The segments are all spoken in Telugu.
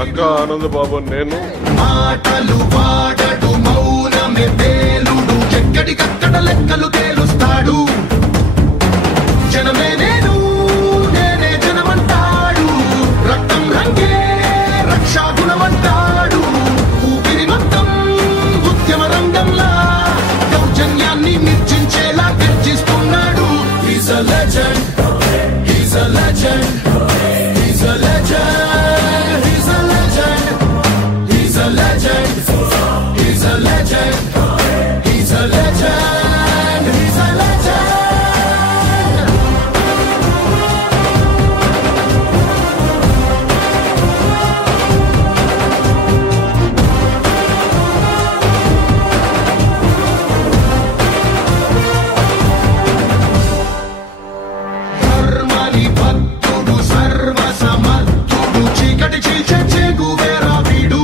నక్కా ఆనంద్ బాబు నేను. మాటలు వాడడు మౌనమే పేలుడు, ఎక్కడికక్కడ లెక్కలు తేలుస్తాడు. జనమే నేను, నేనే జనమంటాడు. రక్తం రంగే రక్షా గుణమంటాడు. ఊపిరి మొత్తం ఉద్యమ రంగంలా దౌర్జన్యాన్ని నిర్జించేలా గర్జిస్తున్నాడు. He's a legend, he's a legend, he's a legend, he's a legend, he's a legend, he's a legend, he's a legend, he's a legend. ధర్మని భక్తుడు సర్వ సమర్థుడు, చీకటి చీల్చే గువేరా వీడు.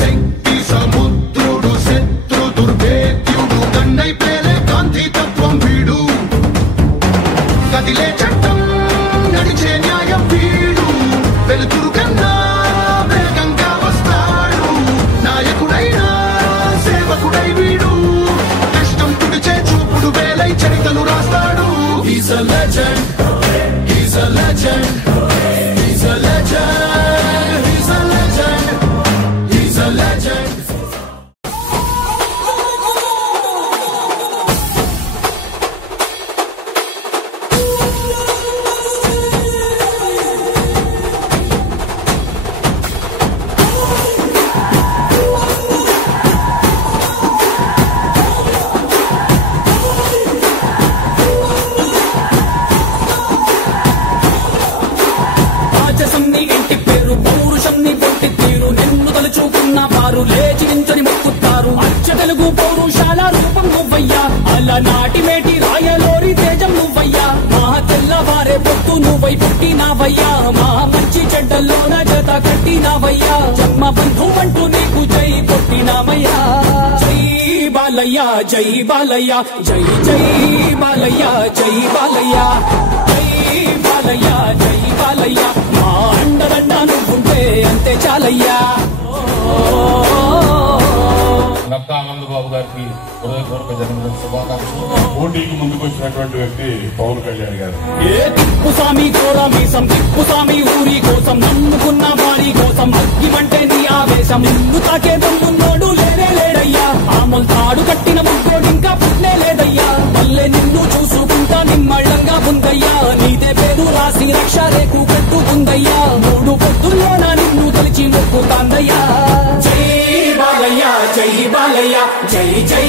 శక్తి సముద్రుడు శత్రు దుర్భేద్యుడు, గన్నై పేలే గాంధీ తత్వం వీడు. కదిలే చట్టం నడిచే న్యాయం వీడు. వెలుతురు కన్నా వేగంగా వస్తాడు. నాయకుడైనా సేవకుడై వీడు. కష్టం తుడిచే చూపుడు వేలై చరితలు రాస్తాడు. He's a legend, he's a legend, he's a legend, he's a legend, he's a legend. రాజసంని ఇంటి పేరు, పౌరుషంని పొట్టి తీరు, నిన్ను తలుచుకున్న వారు లేచి నించొని మొక్కుతారు. అచ్చ తెలుగు పౌరుషాల రూపం నువ్వయ్యా, అలనాటి మేటి రాయలోరి తేజం నువ్వయ్యా. మా తెల్లవారే పొత్తు నువ్వై పుట్టినావయ్యా, మా మంచి చెడ్డల్లోన జత కట్టినావయ్యా. జన్మ బంధు అంటూ నీకు జై కొట్టినామయ్యా. జై బాలయ్య జై బాలయ్య, జై జై బాలయ్య జై బాలయ్య, జై బాలయ్య జై బాలయ్య. మా అండదండ నువ్వుంటే అంతే చాలయ్యా. నక్కా ఆనంద్ బాబు గారికి హృదయపూర్వక జన్మదిన శుభాకాంక్షలు. పోటీకి ముందుకు వచ్చినటువంటి వ్యక్తి పవన్ కళ్యాణ్ గారు. ఏ తిప్పుస్వామి కోర మీసం, తిప్పుస్వామి ఊరి కోసం, నమ్ముకున్న వారి కోసం అగ్గిమంటే నీ ఆవేశం. నిన్ను తాకే దమ్మున్నోడు లేనే లేడయ్యా, ఆమల్ తాడు కట్టిన ముగ్గోడు ఇంకా పుట్నే లేదయ్యా. మళ్ళీ నిన్ను చూసుకుంటా నిమ్మళ్ళంగా ఉందయ్యా, నీదే పేరు రాసి రక్ష రేకు కట్టుకుందయ్యా. మూడు పొద్దుల్లోన నిన్ను తలిచి మొక్కుతాందయ్యా. జై బాలయ్య జై బాలయ్య, జై జై